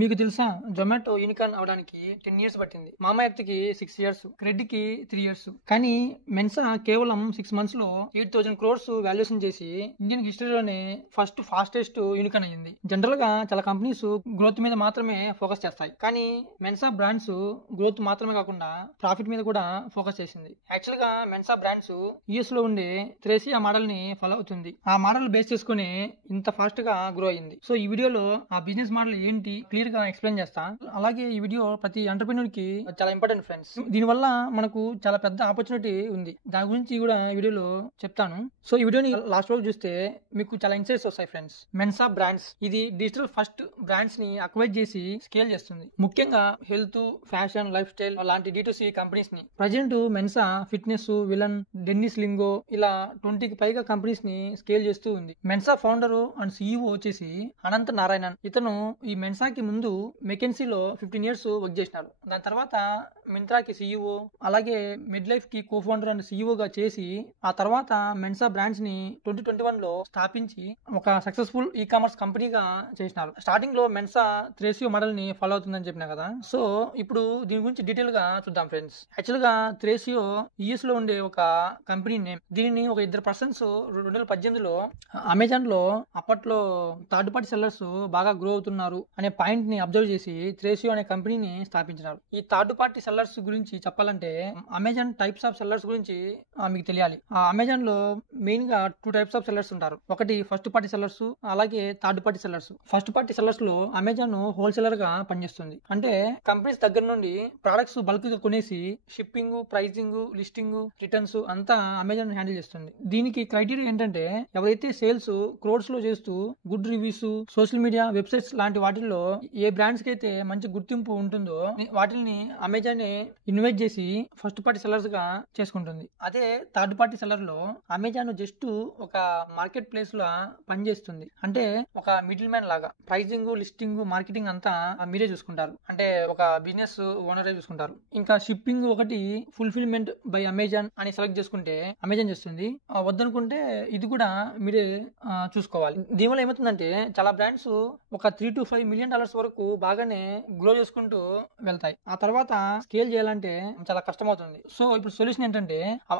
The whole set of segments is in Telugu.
మీకు తెలుసా జొమాటో యూనికార్న్ అవడానికి 10 ఇయర్స్ పట్టింది. మామాఎర్త్ కి 6 ఇయర్స్, క్రెడ్ కి 3 ఇయర్స్. కానీ మెన్సా కేవలం 6 months లో 8,000 crores వాల్యుయేషన్ చేసి ఇండియన్ హిస్టరీలోనే ఫాస్టెస్ట్ యూనికార్న్ అయ్యింది. జనరల్ గా చాలా కంపెనీస్ గ్రోత్ మీద మాత్రమే ఫోకస్ చేస్తాయి, కానీ మెన్సా బ్రాండ్స్ గ్రోత్ మాత్రమే కాకుండా ప్రాఫిట్ మీద కూడా ఫోకస్ చేసింది. యాక్చువల్ గా మెన్సా బ్రాండ్స్ యుఎస్ లో ఉండే త్రేసియా మోడల్ ని ఫాలో అవుతుంది. ఆ మోడల్ బేస్ చేసుకుని ఇంత ఫాస్ట్ గా గ్రో అయింది. సో ఈ వీడియోలో ఆ బిజినెస్ మోడల్ ఏంటి క్లియర్ గా ఎక్స్ప్లెయిన్ చేస్తా. అలాగే ఈ వీడియో ప్రతి ఎంటర్‌ప్రెన్యూర్ కి చాలా ఇంపార్టెంట్ ఫ్రెండ్స్. దీనివల్ల మనకు చాలా పెద్ద ఆపర్చునిటీ ఉంది. దాని గురించి కూడా ఈ వీడియోలో చెప్తాను. సో ఈ వీడియోని లాస్ట్ వరకు చూస్తే మీకు చాలా ఇన్సైట్స్ వస్తాయి ఫ్రెండ్స్. మెన్సా బ్రాండ్స్ ఇది డిజిటల్ ఫస్ట్ బ్రాండ్స్ ని అక్వైర్ చేసి స్కేల్ చేస్తుంది. ముఖ్యంగా హెల్త్, ఫ్యాషన్, లైఫ్ స్టైల్ లాంటి D2C కంపెనీస్ ని. ప్రజెంట్ మెన్సా ఫిట్నెస్, విలన్, డెన్నిస్ లింగో ఇలా 20కి పైగా కంపెనీస్ ని స్కేల్ చేస్తూ ఉంది. మెన్సా ఫౌండర్ అండ్ CEO వచ్చేసి అనంత నారాయణన్. ఇతను ఈ మెన్సాకి ముందు మెకెన్సీలో 15 years వర్క్ చేసినారు. దాని తర్వాత మింత్రాకి CEO, అలాగే మిడ్ లైఫ్ కి కో ఫౌండర్ అండ్ CEO గా చేసి ఆ తర్వాత మెన్సా బ్రాండ్స్ ని 2021లో స్థాపించి ఒక సక్సెస్ఫుల్ ఈ కామర్స్ కంపెనీగా చేసినారు. స్టార్టింగ్ లో మెన్సా త్రేసియో మోడల్ ని ఫాలో అవుతుందని చెప్పినా కదా. సో ఇప్పుడు దీని గురించి డీటెయిల్ గా చూద్దాం ఫ్రెండ్స్. యాక్చువల్ గా త్రేసియో యుఎస్ లో ఉండే ఒక కంపెనీ నేమ్. దీనిని ఒక ఇద్దరు పర్సన్స్ 2018లో అమెజాన్ లో అప్పట్లో థర్డ్ పార్టీ సెల్లర్స్ బాగా గ్రో అవుతున్నారు అనే పాయింట్ ని అబ్జర్వ్ చేసి త్రేసియో అనే కంపెనీని స్థాపించినారు. ఈ థర్డ్ పార్టీ సెల్లర్స్ గురించి చెప్పాలంటే అమెజాన్ టైప్స్ ఆఫ్ సెల్లర్స్ గురించి మీకు తెలియాలి. ఆ అమెజాన్ లో మెయిన్ గా 2 types ఆఫ్ సెల్లర్స్ ఉంటారు. ఒకటి ఫస్ట్ పార్టీ సెల్లర్స్, అలాగే third party sellers. First party sellers లో అమెజాన్ హోల్సేలర్ గా పనిచేస్తుంది. అంటే కంపెనీస్ దగ్గర నుండి ప్రొడక్ట్స్ బల్క్ గా కొనేసి షిప్పింగ్, ప్రైజింగ్, లిస్టింగ్, రిటర్న్స్ అంతా అమెజాన్ హ్యాండిల్ చేస్తుంది. దీనికి క్రైటీరియా ఏంటంటే ఎవరైతే సేల్స్ క్రోడ్స్ లో చేస్తూ good reviews, social media, websites లాంటి వాటిల్లో ఏ బ్రాండ్స్ కి అయితే మంచి గుర్తింపు ఉంటుందో వాటిని అమెజాన్ ఇన్వైట్ చేసి ఫస్ట్ పార్టీ సెల్లర్స్ గా చేసుకుంటుంది. అదే థర్డ్ పార్టీ సెల్లర్ లో అమెజాన్ జస్ట్ ఒక మార్కెట్ ప్లేస్ లా పనిచేస్తుంది. అంటే ఒక మిడిల్ మ్యాన్ లాగా ప్రైజింగ్, లిస్టింగ్, మార్కెటింగ్ అంతా మీరే చూసుకుంటారు. అంటే ఒక బిజినెస్ ఓనరే చూసుకుంటారు. ఇంకా షిప్పింగ్ ఒకటి ఫుల్ఫిల్మెంట్ బై అమెజాన్ అని సెలెక్ట్ చేసుకుంటే అమెజాన్ చేస్తుంది. వద్దనుకుంటే ఇది కూడా మీరే చూసుకోవాలి. దీనివల్ల ఏమవుతుందంటే చాలా బ్రాండ్స్ ఒక $3 to $5 million వరకు బాగానే గ్రో చేసుకుంటూ వెళ్తాయి. ఆ తర్వాత స్కేల్ చేయాలంటే చాలా కష్టమవుతుంది. సో ఇప్పుడు సొల్యూషన్ ఏంటంటే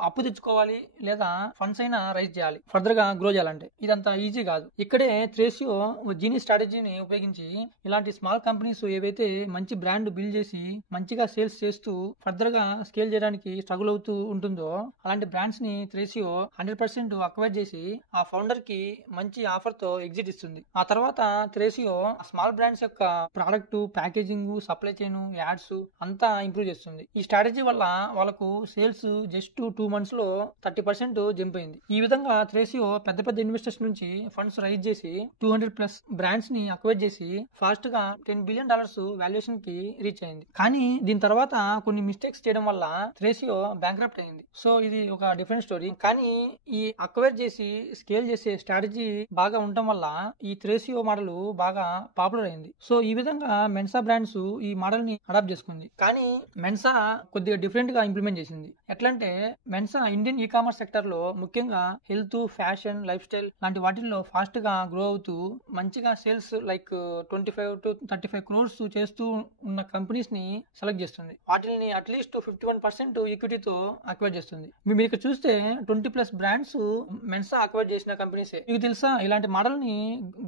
అప్పు తెచ్చుకోవాలి లేదా ఫండ్స్ అయినా రైజ్ చేయాలి ఫర్దర్ గా గ్రో చేయాలంటే. ఇదంతా ఈజీ కాదు. ఇక్కడే త్రేసియో జీనియస్ స్ట్రాటజీని ఉపయోగించి ఇలాంటి స్మాల్ కంపెనీస్ ఏవైతే మంచి బ్రాండ్ బిల్డ్ చేసి మంచిగా సేల్స్ చేస్తూ ఫర్దర్ గా స్కేల్ చేయడానికి స్ట్రగుల్ అవుతూ ఉంటుందో అలాంటి బ్రాండ్స్ ని త్రేసియో 100% అక్వైర్ చేసి ఆ ఫౌండర్ కి మంచి ఆఫర్ తో ఎగ్జిట్ ఇస్తుంది. ఆ తర్వాత త్రేసియో స్మాల్ బ్రాండ్స్ యొక్క product, packaging, supply chain, ads అంతా ఇంప్రూవ్ చేస్తుంది. ఈ స్ట్రాటజీ వల్ల వాళ్ళకు సేల్స్ జస్ట్ 2 months లో 30% జంప్ అయింది. ఈ విధంగా త్రేసియో పెద్ద పెద్ద ఇన్వెస్టర్స్ నుంచి ఫండ్స్ రైజ్ చేసి 200+ బ్రాండ్స్ ని అక్వైర్ చేసి ఫాస్ట్ గా $10 billion వాల్యుయేషన్ కి రీచ్ అయింది. కానీ దీని తర్వాత కొన్ని మిస్టేక్స్ చేయడం వల్ల త్రేసియో బ్యాంక్రప్ట్ అయింది. సో ఇది ఒక డిఫరెంట్ స్టోరీ. కానీ ఈ అక్వైర్ చేసి స్కేల్ చేసే స్ట్రాటజీ బాగా ఉండటం వల్ల ఈ త్రేసియో మోడల్ బాగా పాపులర్ అయింది. సో ఈ విధంగా మెన్సా బ్రాండ్స్ ఈ మోడల్ ని అడాప్ట్ చేసుకుంది. కానీ మెన్సా కొద్దిగా డిఫరెంట్ గా ఇంప్లిమెంట్ చేసింది. ఎట్లంటే Mensa Indian e commerce sector లో ముఖ్యంగా హెల్త్, ఫ్యాషన్, లైఫ్ స్టైల్ లాంటి వాటిల్లో ఫాస్ట్ గా గ్రో అవుతూ మంచిగా సేల్స్ లైక్ 25 to 35 crores చేస్తూ ఉన్న కంపెనీస్ ని సెలెక్ట్ చేస్తుంది. వాటిని అట్లీస్ట్ 51% ఈక్విటీతో అక్వైర్ చేస్తుంది. మీరు ఇక్కడ చూస్తే 20+ బ్రాండ్స్ మెన్సా అక్వైర్ చేసిన కంపెనీస్. మీకు తెలుసా ఇలాంటి మోడల్ ని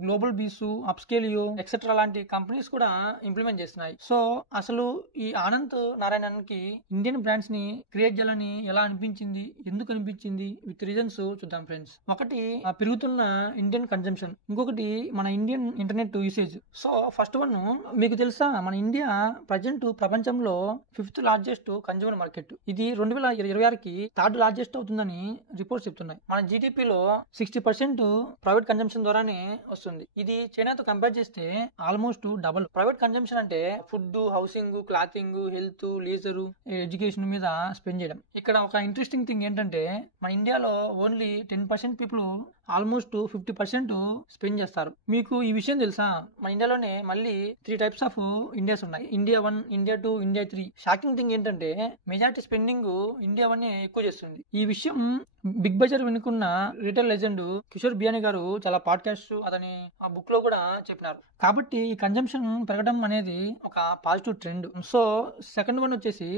గ్లోబల్ బీసు, అప్స్కేలియో ఎక్సెట్రా లాంటి కంపెనీస్ కూడా ఇంప్లిమెంట్ చేస్తున్నాయి. సో అసలు ఈ అనంత్ నారాయణన్ కి ఇండియన్ బ్రాండ్స్ ని క్రియేట్ చేయాలని ఎలా అనిపించింది, ఎందుకు అనిపించింది, విత్ రీజన్స్ చూద్దాం ఫ్రెండ్స్. ఒకటి పెరుగుతున్న ఇండియన్ కన్జంప్షన్, ఇంకొకటి మన Indian internet usage. So first one, మీకు తెలుసా మన ఇండియా ప్రజెంట్ ప్రపంచంలో 5th లార్జెస్ట్ కన్జ్యూమర్ మార్కెట్. ఇది 2026కి 3rd లార్జెస్ట్ అవుతుందని రిపోర్ట్స్ చెప్తున్నాయి. మన జీడిపిలో 60% ప్రైవేట్ కన్జంప్షన్ ద్వారానే వస్తుంది. ఇది చైనాతో కంపేర్ చేస్తే ఆల్మోస్ట్ డబుల్. ప్రైవేట్ కన్జంప్షన్ అంటే food, housing, clothing, health, leisure, education మీద స్పెండ్ చేయడం. ఇక్కడ ఒక ఇంట్రెస్టింగ్ థింగ్ ఏంటంటే మన ఇండియాలో ఓన్లీ 10% పీపుల్ ఆల్మోస్ట్ 50% స్పెండ్ చేస్తారు. మీకు ఈ విషయం తెలుసా? మన ఇండియాలోనే మళ్ళీ 3 టైప్స్ ఆఫ్ ఇండియాస్ ఉన్నాయి. India 1, India 2, India 3. Shocking thing ఏంటంటే మెజారిటీ స్పెండింగ్ ఇండియా 1 ఎక్కువ చేస్తుంది. ఈ విషయం బిగ్ బజార్ వెనుకున్న రీటైల్ లెజెండ్ కిషోర్ బియానీ గారు చాలా పాడ్కాస్ట్ అతని ఆ బుక్ లో కూడా చెప్పినారు. కాబట్టి ఈ కన్జంప్షన్ పెరగడం అనేది ఒక positive trend. So second one వచ్చేసి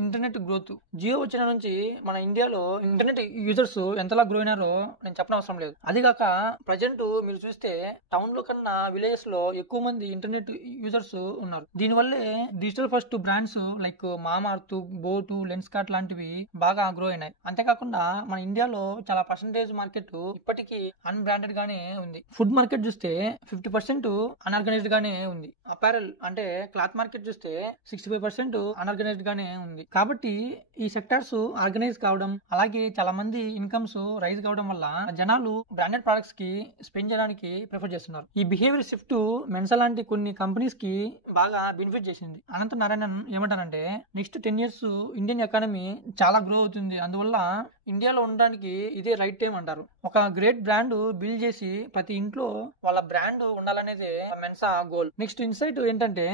ఇంటర్నెట్ గ్రోత్. జియో వచ్చిన నుంచి మన ఇండియాలో ఇంటర్నెట్ యూజర్స్ ఎంతలా గ్రో అయినారో నేను చెప్పనవసరం లేదు. అది కాక ప్రజెంట్ మీరు చూస్తే టౌన్ లో కన్నా విలేజెస్ లో ఎక్కువ మంది ఇంటర్నెట్ యూజర్స్ ఉన్నారు. దీనివల్లే digital first brands like Mamaearth, boAt, Lenskart లాంటివి బాగా గ్రో అయినాయి. అంతేకాకుండా మన ఇండియాలో చాలా పర్సెంటేజ్ మార్కెట్ ఇప్పటికీ అన్బ్రాండెడ్ గానే ఉంది. ఫుడ్ మార్కెట్ చూస్తే 50% అన్ఆర్గనైజ్డ్ గానే ఉంది. అపారల్ అంటే క్లాత్ మార్కెట్ చూస్తే 65% అన్ఆర్గనైజ్డ్ గానే ఉంది. కాబట్టి ఈ సెక్టార్స్ ఆర్గనైజ్ కావడం, అలాగే చాలా మంది ఇన్కమ్స్ రైజ్ కావడం వల్ల జనాలు బ్రాండెడ్ ప్రొడక్ట్స్ కి స్పెండ్ చేయడానికి ప్రిఫర్ చేస్తున్నారు. ఈ బిహేవియర్ షిఫ్ట్ మెన్సా లాంటి కొన్ని కంపెనీస్ కి బాగా బెనిఫిట్ చేసింది. అనంత నారాయణన్ ఏమంటారంటే నెక్స్ట్ 10 years ఇండియన్ ఎకానమీ చాలా గ్రో అవుతుంది, అందువల్ల ఇండియాలో ఉండడానికి ఇదే రైట్ టైం అంటారు. ఒక గ్రేట్ బ్రాండ్ బిల్డ్ చేసి ప్రతి ఇంట్లో వాళ్ళ బ్రాండ్ ఉండాలనేదే మెన్సా గోల్. నెక్స్ట్ ఇన్సైట్ ఏంటంటే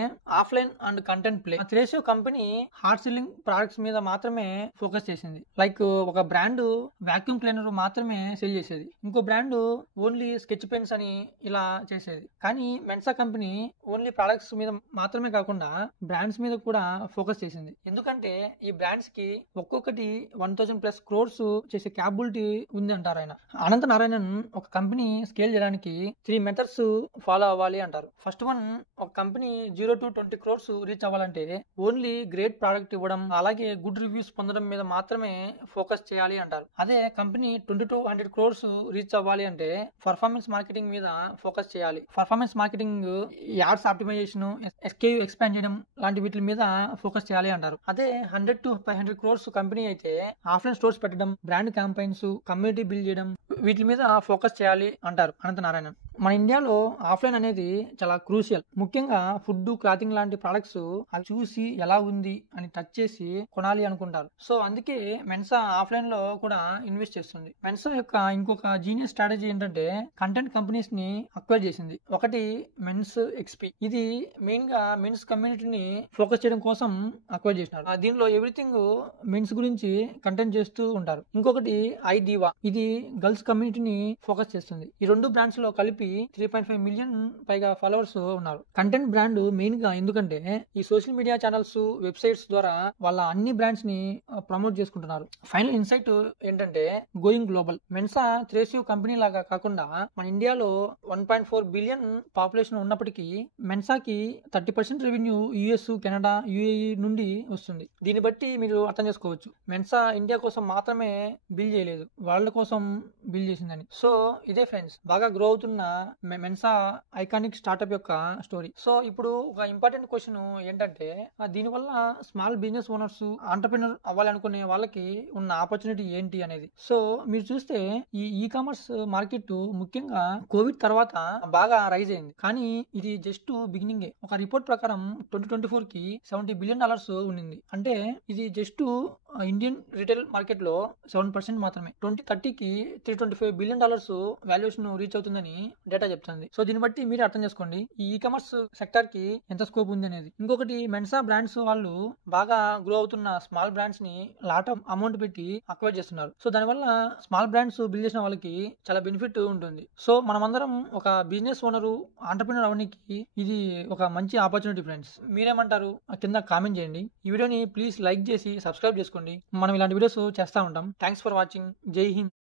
offline and content play. Thrasio company hard selling products మీద మాత్రమే ఫోకస్ చేసింది. లైక్ ఒక బ్రాండ్ వాక్యూమ్ క్లీనర్ మాత్రమే సెల్ చేసేది, ఇంకో బ్రాండ్ ఓన్లీ స్కెచ్ పెన్స్ అని ఇలా చేసేది. కానీ మెన్సా కంపెనీ ఓన్లీ ప్రొడక్ట్స్ మీద మాత్రమే కాకుండా బ్రాండ్స్ మీద కూడా ఫోకస్ చేసింది. ఎందుకంటే ఈ బ్రాండ్స్ కి ఒక్కొక్కటి 1000+ crores చేసే క్యాపబిలిటీ ఉంది అంటారు ఆయన. అనంత నారాయణన్ ఒక కంపెనీ స్కేల్ చేయడానికి 3 మెథడ్స్ ఫాలో అవ్వాలి అంటారు. ఫస్ట్ వన్, ఒక కంపెనీ 0 to 20 crores రీచ్ అవ్వాలంటే ఓన్లీ గ్రేట్ ప్రోడక్ట్ ఇవ్వడం, అలాగే గుడ్ రివ్యూస్ పొందడం మీద మాత్రమే ఫోకస్ చేయాలి అంటారు. అదే కంపెనీ 20 to 100 crores రీచ్ అవ్వాలి అంటే పర్ఫార్మెన్స్ మార్కెటింగ్ మీద ఫోకస్ చేయాలి. Performance marketing, ads optimisation, SKU expand చేయడం లాంటి వీటి మీద ఫోకస్ చేయాలి అంటారు. అదే 100 to 500 crores కంపెనీ అయితే ఆఫ్లైన్ స్టోర్స్ పెట్టడం, బ్రాండ్ క్యాంపెయిన్స్, కమ్యూనిటీ బిల్డ్ చేయడం వీటి మీద ఫోకస్ చేయాలి అంటారు అనంత నారాయణన్. మన ఇండియాలో ఆఫ్లైన్ అనేది చాలా క్రూషియల్. ముఖ్యంగా ఫుడ్, క్లాతింగ్ లాంటి ప్రొడక్ట్స్ అవి చూసి ఎలా ఉంది అని టచ్ చేసి కొనాలి అనుకుంటారు. సో అందుకే మెన్సా ఆఫ్లైన్ లో కూడా ఇన్వెస్ట్ చేస్తుంది. మెన్సా యొక్క ఇంకొక జీనియస్ స్ట్రాటజీ ఏంటంటే కంటెంట్ కంపెనీస్ ని అక్వైర్ చేసింది. ఒకటి మెన్స్ ఎక్స్పీ. ఇది మెయిన్ గా మెన్స్ కమ్యూనిటీని ఫోకస్ చేయడం కోసం అక్వైర్ చేసినారు. దీనిలో ఎవ్రీథింగ్ మెన్స్ గురించి కంటెంట్ చేస్తూ ఉంటారు. ఇంకొకటి ఐడివా. ఇది గర్ల్స్ కమ్యూనిటీని ఫోకస్ చేస్తుంది. ఈ రెండు బ్రాండ్స్ లో కలిపి 3.5 million పైగా ఫాలోవర్స్ ఉన్నారు. కంటెంట్ బ్రాండ్ మెయిన్ గా ఎందుకంటే ఈ సోషల్ మీడియా ఛానల్స్, వెబ్సైట్స్ ద్వారా వాళ్ళ అన్ని బ్రాండ్స్ ని ప్రమోట్ చేసుకుంటున్నారు. ఫైనల్ ఇన్సైట్ ఏంటంటే గోయింగ్ గ్లోబల్. మెన్సా థ్రేషియో కంపెనీ లాగా కాకుండా మన ఇండియాలో 1.4 billion పాపులేషన్ ఉన్నప్పటికీ మెన్సాకి 30% రెవెన్యూ US, కెనడా, UAE నుండి వస్తుంది. దీన్ని బట్టి మీరు అర్థం చేసుకోవచ్చు మెన్సా ఇండియా కోసం మాత్రమే బిల్డ్ చేయలేదు, వాళ్ళ కోసం బిల్డ్ చేసిందని. సో ఇదే ఫ్రెండ్స్ బాగా గ్రో అవుతున్న మెన్సా ఐకానిక్ స్టార్ట్అప్ యొక్క స్టోరీ. సో ఇప్పుడు ఒక ఇంపార్టెంట్ క్వశ్చన్ ఏంటంటే దీనివల్ల స్మాల్ బిజినెస్ ఓనర్స్, ఆంటర్ప్రినర్ అవ్వాలనుకునే వాళ్ళకి ఉన్న ఆపర్చునిటీ ఏంటి అనేది. సో మీరు చూస్తే ఈ కామర్స్ మార్కెట్ ముఖ్యంగా కోవిడ్ తర్వాత బాగా రైజ్ అయింది, కానీ ఇది జస్ట్ బిగినింగ్. ఒక రిపోర్ట్ ప్రకారం 2024 కి $70 billion ఉండింది. అంటే ఇది జస్ట్ ఇండియన్ రిటైల్ మార్కెట్ లో 7% మాత్రమే. 2030 కి $325 billion వాల్యుయేషన్ రీచ్ అవుతుందని డేటా చెప్తుంది. సో దీన్ని బట్టి మీరు అర్థం చేసుకోండి ఈ కామర్స్ సెక్టర్ కి ఎంత స్కోప్ ఉంది అనేది. ఇంకొకటి మెన్సా బ్రాండ్స్ వాళ్ళు బాగా గ్రో అవుతున్న స్మాల్ బ్రాండ్స్ ని లాట్ ఆఫ్ అమౌంట్ పెట్టి అక్వైర్ చేస్తున్నారు. సో దానివల్ల స్మాల్ బ్రాండ్స్ బిల్డ్ చేసిన వాళ్ళకి చాలా బెనిఫిట్ ఉంటుంది. సో మనమందరం ఒక బిజినెస్ ఓనరు, ఆంటర్ప్రినర్ అవడానికి ఇది ఒక మంచి ఆపర్చునిటీ ఫ్రెండ్స్. మీరేమంటారు కింద కామెంట్ చేయండి. ఈ వీడియోని ప్లీజ్ లైక్ చేసి సబ్స్క్రైబ్ చేసుకోండి. మనం ఇలాంటి వీడియోస్ చేస్తూ ఉంటాం. Thanks for watching. జై హింద్.